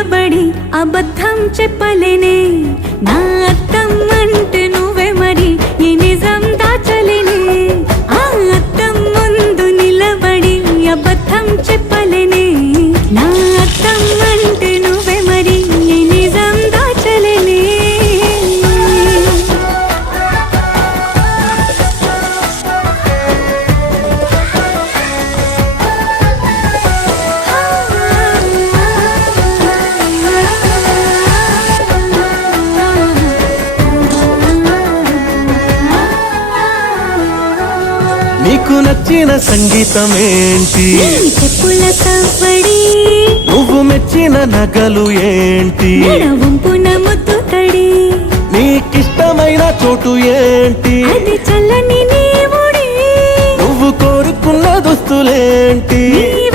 నిలబడి అబద్ధం చెప్పలేనే నా అద్దం అంటే నువ్వే మరి ఈ నిజం దాచలేనే ఆ అద్దం ముందు నిలబడి అబద్ధం చెప్పలేనే నా అద్దం అంటే నువ్వే మరి ఈ నిజం దాచలేనే నీకు నచ్చిన సంగీతం ఏంటి చెప్పుల సవ్వడి నువ్వు మెచ్చిన నగలు ఏంటి వంపున ముద్దు తడి నీకిష్టమైన చోటు ఏంటి అది చల్లని నీ ఒడి నువ్వు కోరుకున్న దుస్తులేంటి నీ